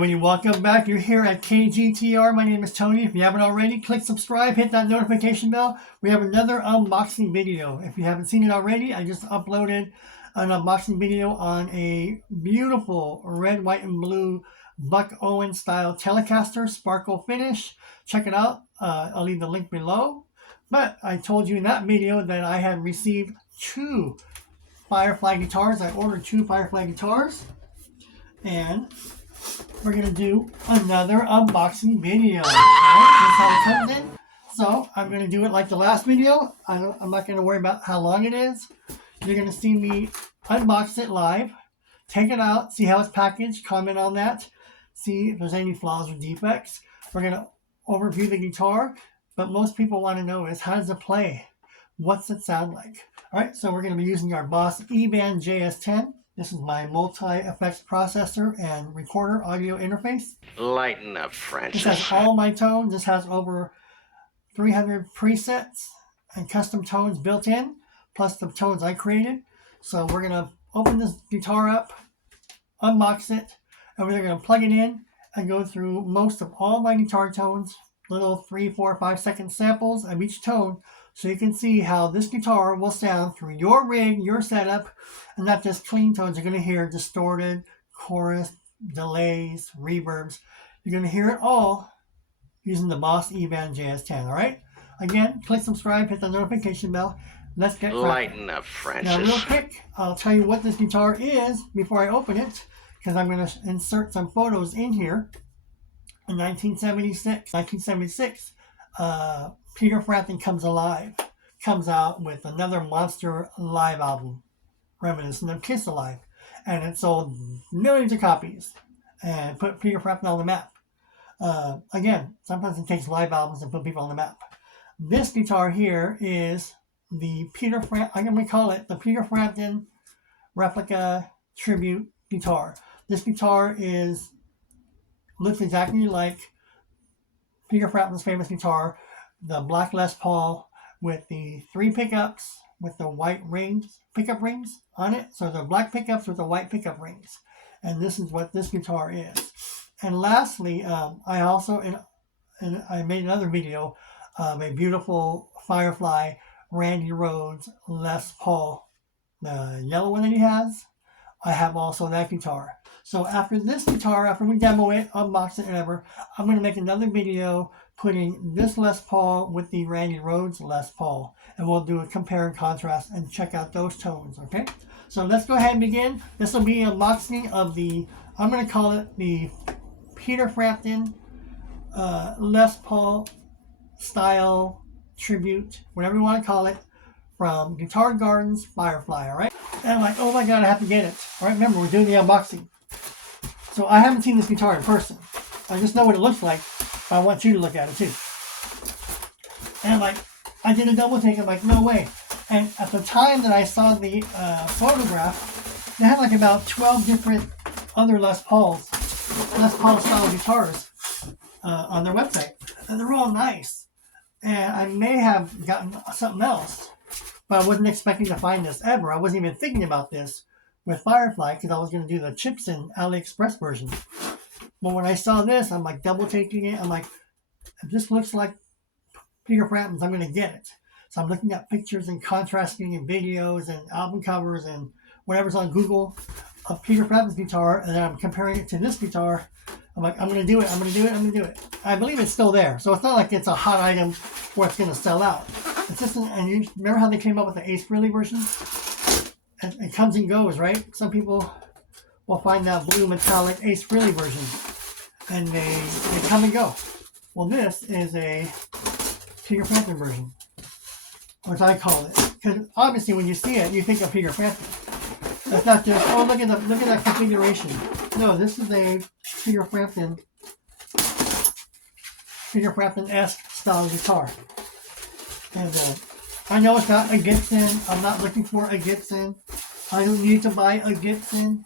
everybody, welcome back. You're here at KGTR. My name is Tony. If you haven't already, click subscribe, hit that notification bell. We have another unboxing video. If you haven't seen it already, I just uploaded an unboxing video on a beautiful red, white, and blue Buck Owens style Telecaster sparkle finish. Check it out. I'll leave the link below. But I told you in that video that I had received two Firefly guitars. I ordered two Firefly guitars. And we're going to do another unboxing video. Right? That's how it comes in. So I'm going to do it like the last video. I'm not going to worry about how long it is. You're going to see me unbox it live, take it out, see how it's packaged, comment on that, see if there's any flaws or defects. We're going to overview the guitar, but most people want to know is how does it play? What's it sound like? All right, so we're going to be using our Boss E-Band JS10. This is my multi-effects processor and recorder audio interface. Lighten up, Francis. This has all my tones. This has over 300 presets and custom tones built in, plus the tones I created. So we're going to open this guitar up, unbox it, and we're going to plug it in and go through most of all my guitar tones, little 3, 4, 5 second samples of each tone, so you can see how this guitar will sound through your rig, your setup, and not just clean tones. You're going to hear distorted, chorus, delays, reverbs. You're going to hear it all using the Boss E-Band JS10, all right? Again, click subscribe, hit the notification bell. Let's get cracking. Lighten up, Francis. Now, real quick, I'll tell you what this guitar is before I open it, because I'm going to insert some photos in here. In 1976, Peter Frampton Comes out with another monster live album, reminiscent of Kiss Alive, and it sold millions of copies and put Peter Frampton on the map. Again, sometimes it takes live albums and put people on the map. This guitar here is the I'm going to call it the Peter Frampton replica tribute guitar. This guitar looks exactly like Peter Frampton's famous guitar, the black Les Paul with the 3 pickups with the white rings, pickup rings on it. So they're black pickups with the white pickup rings. And this is what this guitar is. And lastly, I also, I made another video of a beautiful Firefly Randy Rhoads Les Paul, the yellow one that he has. I have also that guitar. So after this guitar, after we demo it, unbox it, whatever, I'm going to make another video putting this Les Paul with the Randy Rhoads Les Paul. And we'll do a compare and contrast and check out those tones, okay? So let's go ahead and begin. This will be an unboxing of I'm going to call it the Peter Frampton Les Paul style tribute, whatever you want to call it, from Guitar Garden's Firefly, all right? And I'm like, oh my God, I have to get it. All right, remember, we're doing the unboxing. So I haven't seen this guitar in person. I just know what it looks like, but I want you to look at it too. And I'm like, I did a double take. I'm like, no way. And at the time that I saw the photograph, they had like about 12 different other Les Paul style guitars on their website. And they're all nice. And I may have gotten something else, but I wasn't expecting to find this ever. I wasn't even thinking about this with Firefly because I was going to do the Chipson AliExpress version. But when I saw this, I'm like double taking it. I'm like, if this looks like Peter Frampton's, I'm going to get it. So I'm looking at pictures and contrasting and videos and album covers and whatever's on Google of Peter Frampton's guitar, and then I'm comparing it to this guitar. I'm like, I'm going to do it. I'm going to do it. I'm going to do it. I believe it's still there. So it's not like it's a hot item where it's going to sell out. It's just, and you remember how they came up with the Ace Frehley version? It comes and goes, right? Some people will find that blue metallic Ace Frehley version, and they come and go. Well, this is a Peter Frampton version, which I call it. Because obviously, when you see it, you think of Peter Frampton. It's not just, oh, look at that configuration. No, this is a Peter Frampton-esque style guitar. And I know it's not a Gibson. I'm not looking for a Gibson. I don't need to buy a Gibson.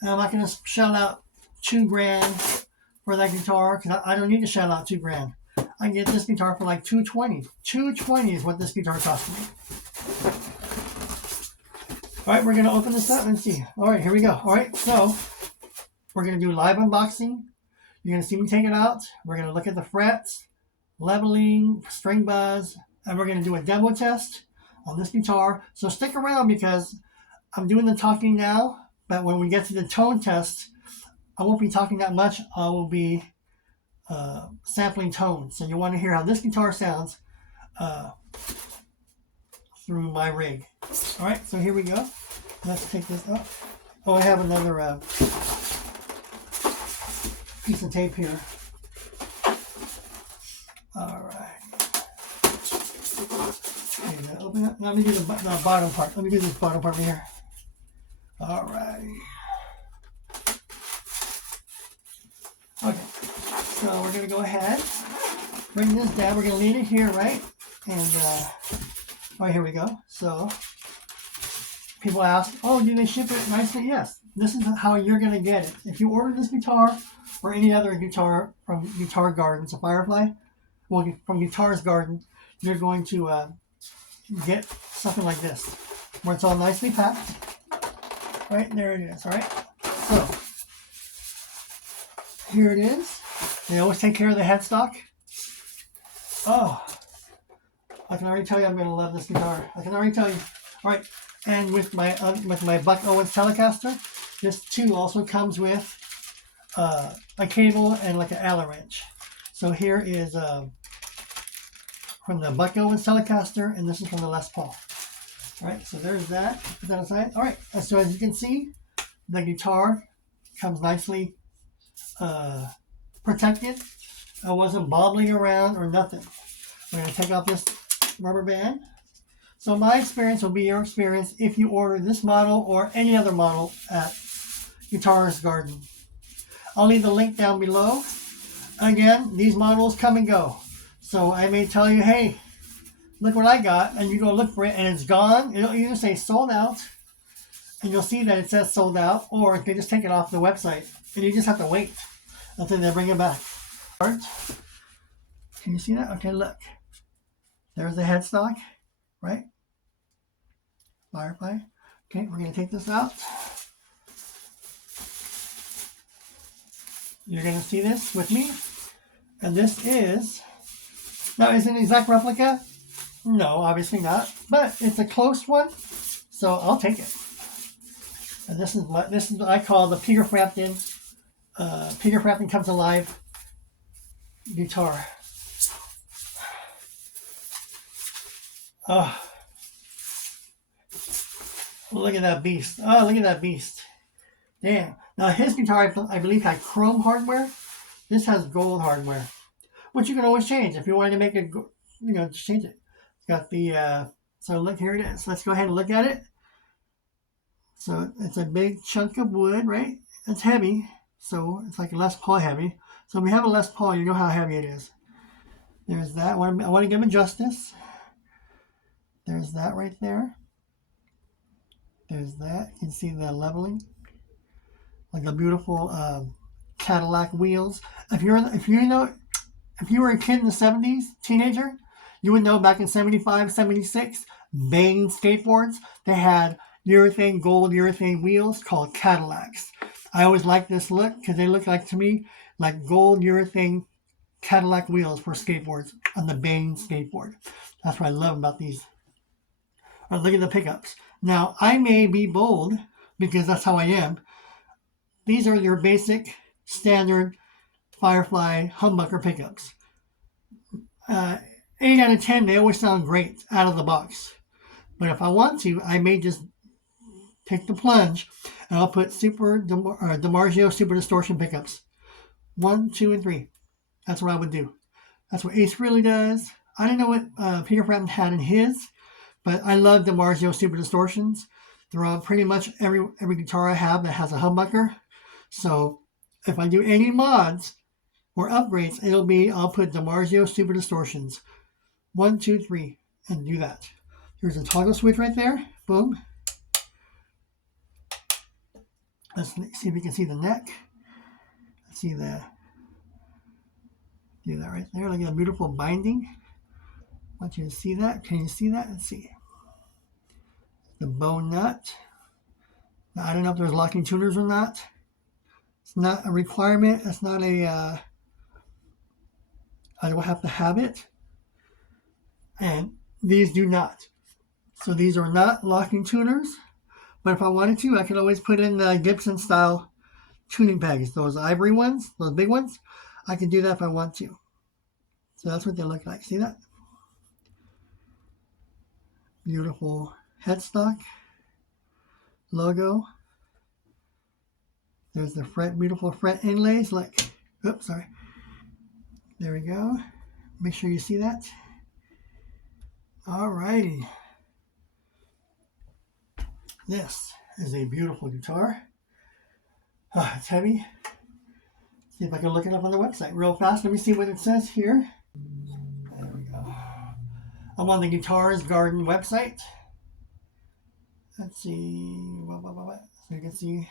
And I'm not going to shell out $2,000 for that guitar because I don't need to shell out $2,000. I can get this guitar for like $220. $220 is what this guitar cost me. All right, we're going to open this up and see. All right, here we go. All right, so we're going to do live unboxing You're going to see me take it out. We're going to look at the frets, leveling, string buzz, and we're going to do a demo test on this guitar. So stick around because I'm doing the talking now, but when we get to the tone test, I won't be talking that much. I will be sampling tones. So you want to hear how this guitar sounds through my rig. All right, so here we go. Let's take this up. Oh, I have another piece of tape here. All right. Okay, open it. Let me do the bottom part. Let me do this bottom part right here. All right. Okay. So we're going to go ahead, bring this down. We're going to lean it here, right? And, all right, here we go. So people ask, oh, do they ship it nicely? Yes. This is how you're going to get it. If you order this guitar or any other guitar from Guitar Garden, it's a Firefly, well, from Guitar's Garden, you're going to get something like this, where it's all nicely packed. Right, there it is, all right? So, here it is. They always take care of the headstock. Oh, I can already tell you I'm going to love this guitar. I can already tell you. All right, and with my Buck Owens Telecaster, this too also comes with a cable and like an Allen wrench. So here is from the Buck Owens Telecaster, and this is from the Les Paul. All right, so there's that. Put that aside. All right, so as you can see, the guitar comes nicely protected. I wasn't bobbling around or nothing. We're going to take off this rubber band. So my experience will be your experience if you order this model or any other model at Guitar's Garden. I'll leave the link down below. Again, these models come and go. So I may tell you, hey, look what I got, and you go look for it, and it's gone. It'll either say sold out, and you'll see that it says sold out, or they just take it off the website, and you just have to wait until they bring it back. Can you see that? Okay, look. There's the headstock, right? Firefly. Okay, we're going to take this out. You're going to see this with me. And this is, now is it an exact replica? No, obviously not, but it's a close one, so I'll take it. And this is what I call the Peter Frampton. Peter Frampton Comes Alive guitar. Oh, look at that beast! Oh, look at that beast! Damn. Now his guitar, I believe, had chrome hardware. This has gold hardware, which you can always change if you wanted to make it. Just change it. Got the so look, here it is. Let's go ahead and look at it. So it's a big chunk of wood, right? It's heavy, so it's like a Les Paul heavy. So if we have a Les Paul, you know how heavy it is. There's that. I want to give it justice. There's that right there. There's that. You can see the leveling, like the beautiful Cadillac wheels. If you were a kid in the 70s, teenager, you would know back in 75, 76, Bane skateboards, they had gold urethane wheels called Cadillacs. I always liked this look because they look like, to me, like gold urethane Cadillac wheels for skateboards on the Bane skateboard. That's what I love about these. Right, look at the pickups. Now, I may be bold because that's how I am. These are your basic, standard Firefly humbucker pickups. 8 out of 10, they always sound great out of the box. But if I want to, I may just take the plunge and I'll put DiMarzio Super Distortion pickups. 1, 2, and 3. That's what I would do. That's what Ace really does. I don't know what Peter Frampton had in his, but I love DiMarzio Super Distortions. They're on pretty much every guitar I have that has a humbucker. So if I do any mods or upgrades, I'll put DiMarzio Super Distortions. 1, 2, 3, and do that. Here's a toggle switch right there. Boom. Let's see if we can see the neck. Let's see the. Do that right there. Look at the beautiful binding. I want you to see that. Can you see that? Let's see. The bone nut. Now, I don't know if there's locking tuners or not. It's not a requirement. It's not a, I don't have to have it. And these do not. So these are not locking tuners. But if I wanted to, I could always put in the Gibson style tuning pegs. Those ivory ones, those big ones. I can do that if I want to. So that's what they look like. See that? Beautiful headstock logo. There's the beautiful fret inlays. Look. Oops, sorry. There we go. Make sure you see that. Alrighty. This is a beautiful guitar. It's heavy. See if I can look it up on the website real fast. Let me see what it says here. There we go. I'm on the Guitarist Garden website. Let's see. So you can see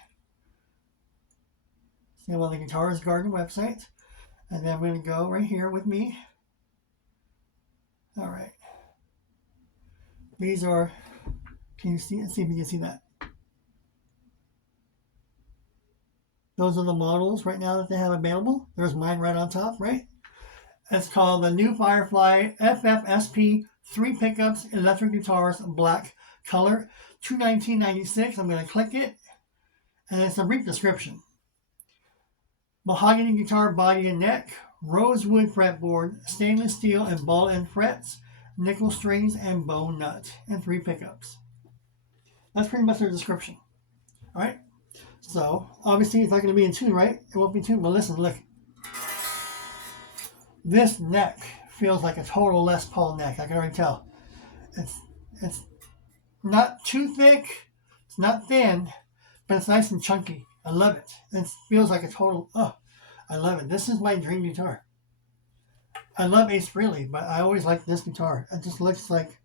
I'm on the Guitarist Garden website. And then I'm going to go right here with me. All right. These are, can you see it? See if you can see that. Those are the models right now that they have available. There's mine right on top, right? It's called the new Firefly FFSP 3 pickups electric guitars black color, $219.96. I'm going to click it, and it's a brief description. Mahogany guitar body and neck, rosewood fretboard, stainless steel and ball end frets, nickel strings and bone nut, and 3 pickups. That's pretty much their description. All right. So obviously it's not going to be in tune, right? It won't be tuned. But listen, look. This neck feels like a total Les Paul neck. I can already tell. It's not too thick. It's not thin, but it's nice and chunky. I love it. It feels like a total. Oh, I love it. This is my dream guitar. I love Ace Frehley, but I always like this guitar. It just looks like,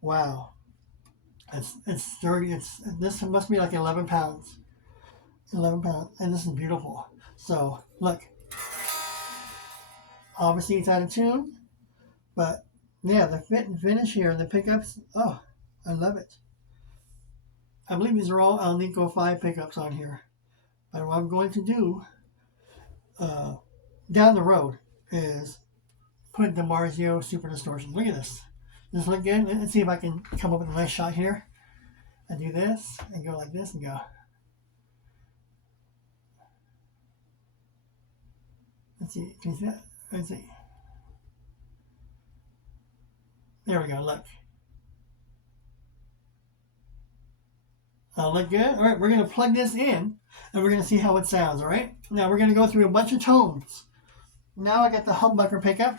wow. It's sturdy. This must be like 11 pounds. 11 pounds, and this is beautiful. So look, obviously it's out of tune, but yeah, the fit and finish here, the pickups, oh, I love it. I believe these are all Alnico 5 pickups on here. But what I'm going to do down the road is put the Marzio Super Distortion. Look at this. Does this look good? Let's see if I can come up with a nice shot here. I do this and go like this and go. Let's see. Can you see that? Let's see. There we go. Look. Look good. All right, we're going to plug this in, and we're going to see how it sounds, all right? Now, we're going to go through a bunch of tones. Now I got the humbucker pickup,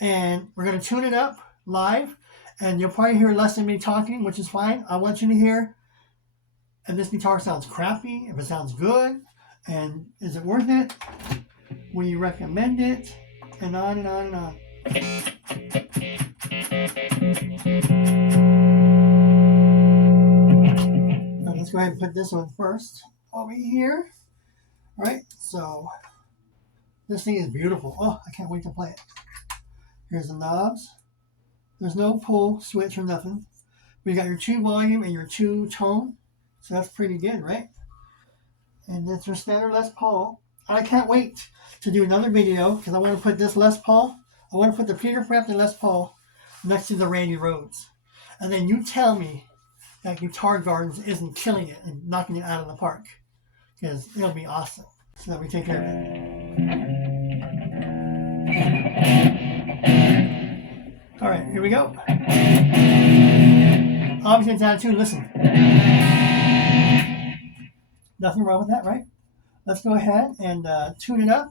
and we're going to tune it up live, and you'll probably hear less than me talking, which is fine. I want you to hear if this guitar sounds crappy, if it sounds good, and is it worth it? Will you recommend it? And on and on and on. Now let's go ahead and put this one first over here. All right, so this thing is beautiful. Oh, I can't wait to play it. Here's the knobs. There's no pull switch or nothing. We got your 2 volume and your 2 tone. So that's pretty good, right? And that's your standard Les Paul. I can't wait to do another video because I want to put this Les Paul. I want to put the Peter Frampton Les Paul next to the Randy Rhoads. And then you tell me that Guitar Gardens isn't killing it and knocking it out of the park. Because it'll be awesome. So we take care of it. Alright, here we go. Obviously it's out of tune. Listen. Nothing wrong with that, right? Let's go ahead and tune it up.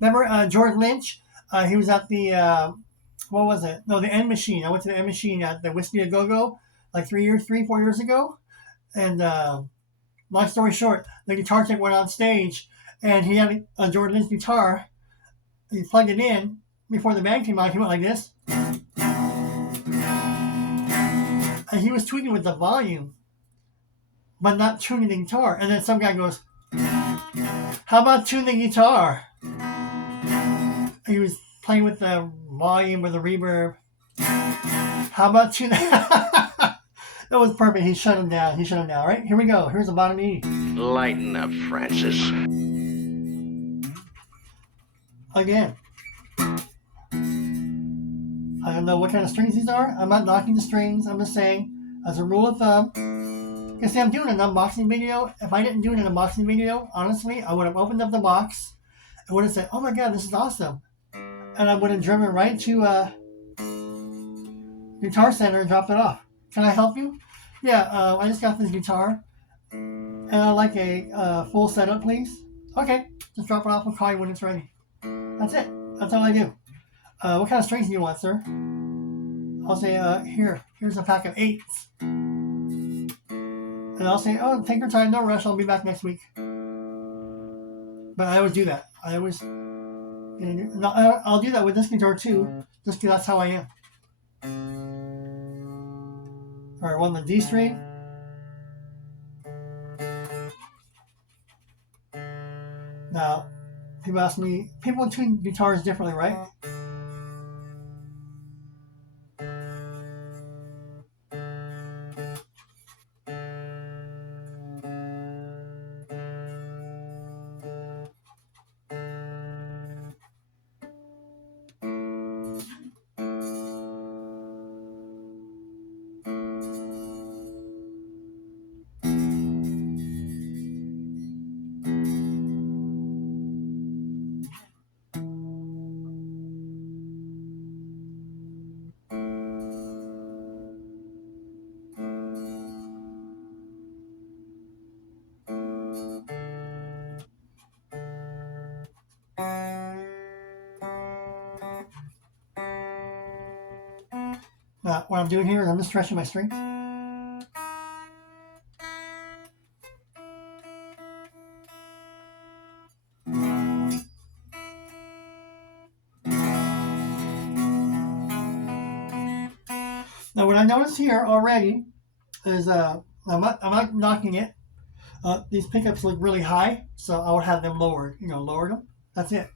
Remember George Lynch? He was at the, what was it? No, the End Machine. I went to the End Machine at the Whiskey A Go-Go like 4 years ago. And long story short, the guitar tech went on stage and he had a George Lynch guitar. He plugged it in before the band came out. He went like this. And he was tweaking with the volume, but not tuning the guitar. And then some guy goes, how about tune the guitar? He was playing with the volume or the reverb. How about tune that? That was perfect. He shut him down. Right? Here we go. Here's the bottom E. Lighten up, Francis. again. I don't know what kind of strings these are. I'm not knocking the strings. I'm just saying, as a rule of thumb, you see, I'm doing an unboxing video. If I didn't do an unboxing video, honestly, I would have opened up the box. I would have said, oh my God, this is awesome. And I would have driven right to Guitar Center and dropped it off. Can I help you? Yeah, I just got this guitar. And I'd like a full setup, please. Okay, just drop it off and call you when it's ready. That's it. That's all I do. What kind of strings do you want, sir? I'll say, here's a pack of 8s. And I'll say, oh, take your time, no rush, I'll be back next week. But I always do that. I'll do that with this guitar too, just because that's how I am. Alright, one the D string. Now, people ask me, people tune guitars differently, right? Now, what I'm doing here is I'm just stretching my strings. Now, what I noticed here already is I'm not knocking it. These pickups look really high, so I would have them lowered. Lower them. That's it.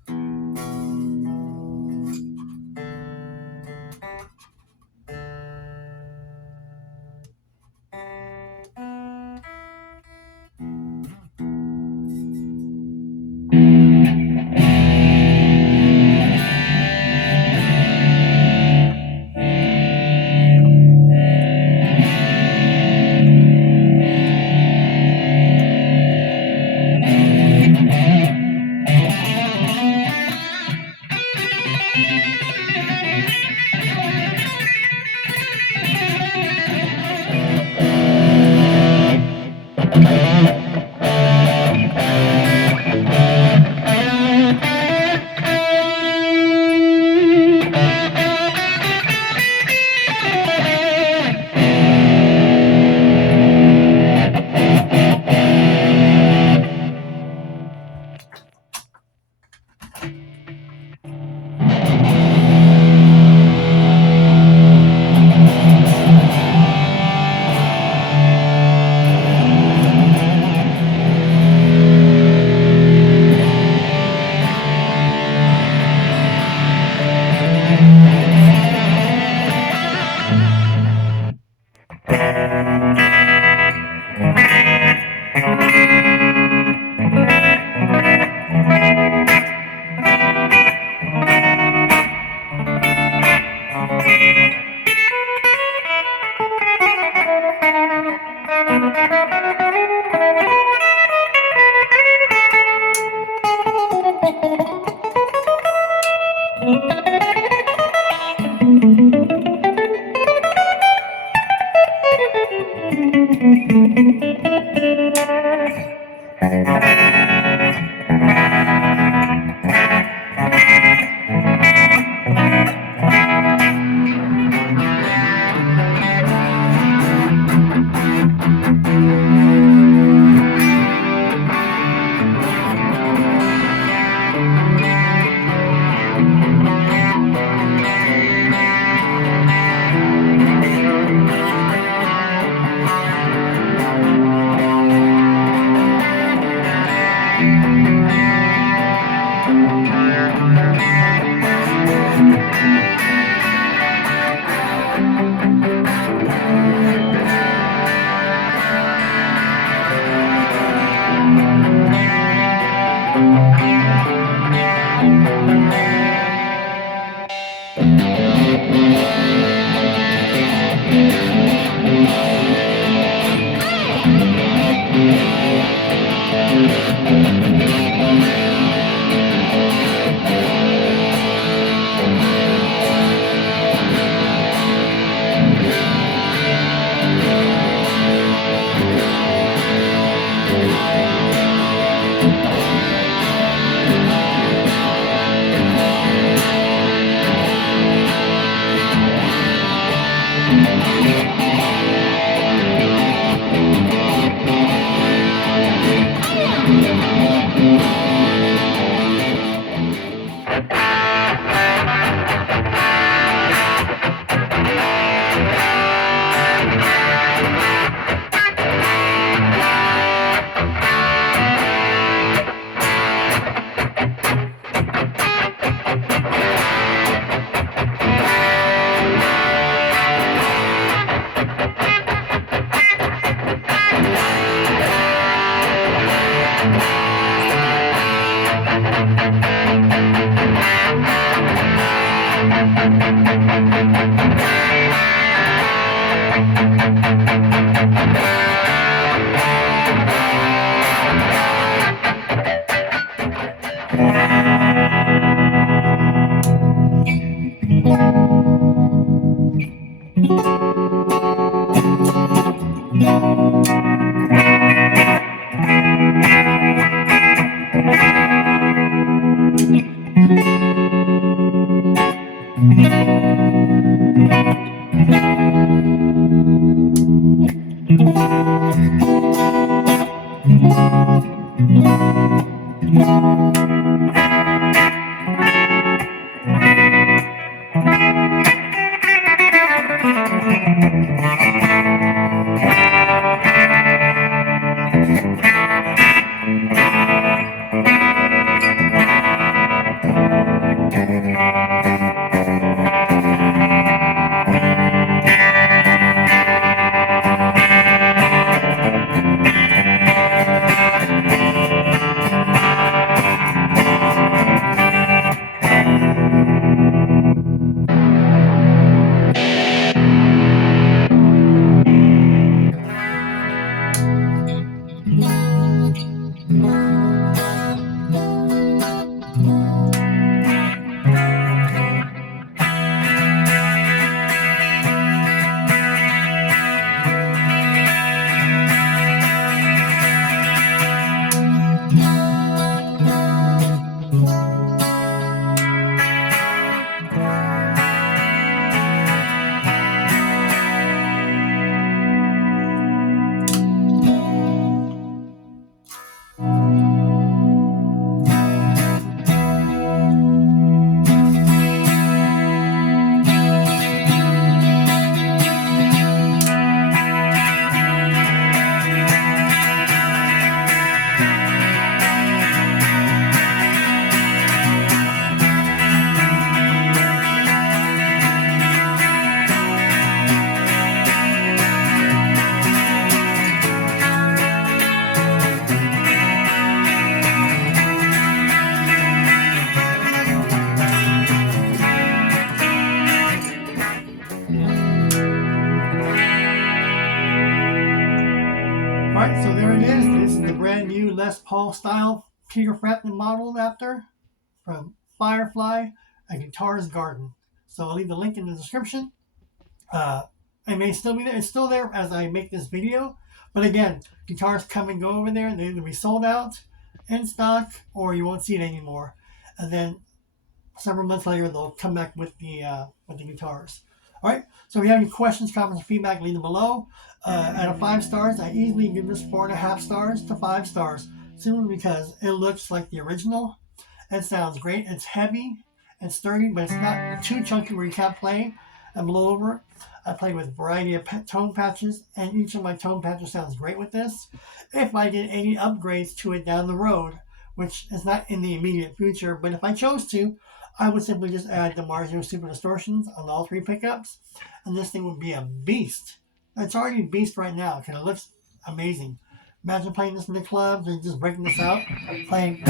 Alright, so there it is. This is the brand new Les Paul style Peter Frampton modeled after from Firefly, a Guitarist Garden. So I'll leave the link in the description. It may still be there. It's still there as I make this video. But again, guitars come and go over there. They'll either be sold out, in stock, or you won't see it anymore. And then several months later, they'll come back with the guitars. All right. So if you have any questions, comments, or feedback, leave them below. Out of 5 stars, I easily give this 4.5 stars to 5 stars, simply because it looks like the original. It sounds great. It's heavy and sturdy, but it's not too chunky where you can't play and blow over it. I play with a variety of tone patches, and each of my tone patches sounds great with this. If I did any upgrades to it down the road, which is not in the immediate future, but if I chose to, I would simply just add the Marzio Super Distortions on all 3 pickups, and this thing would be a beast. It's already a beast right now because it looks amazing. Imagine playing this in the clubs and just breaking this out, playing.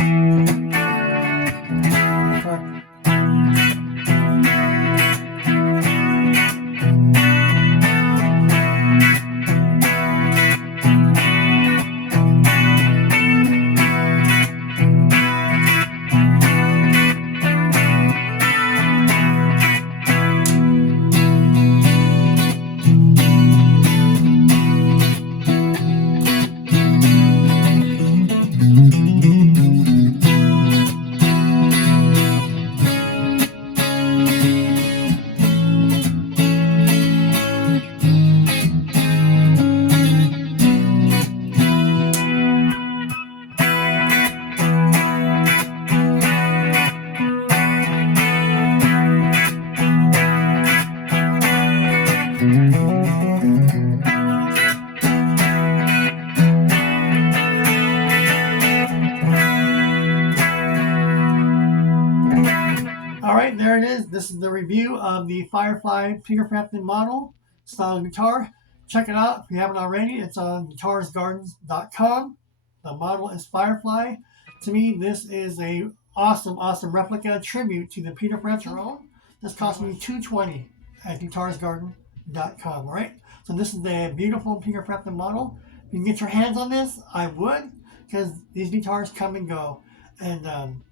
Alright, there it is. This is the review of the Firefly Peter Frampton model style guitar. Check it out if you haven't already. It's on GUITARISTGardens.com. The model is Firefly. To me, this is a awesome replica tribute to the Peter Frampton. This cost me $220 at GUITARISTGardens.com. Alright, so this is the beautiful Peter Frampton model. If you can get your hands on this, I would, because these guitars come and go. And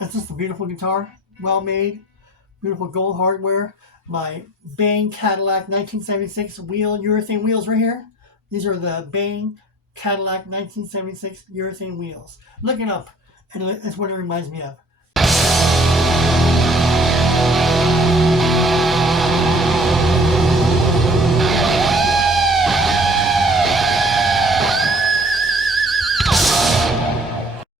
it's just a beautiful guitar, well made, beautiful gold hardware. My Bang Cadillac 1976 urethane wheels right here. These are the Bang Cadillac 1976 urethane wheels. Look it up, and it's what it reminds me of.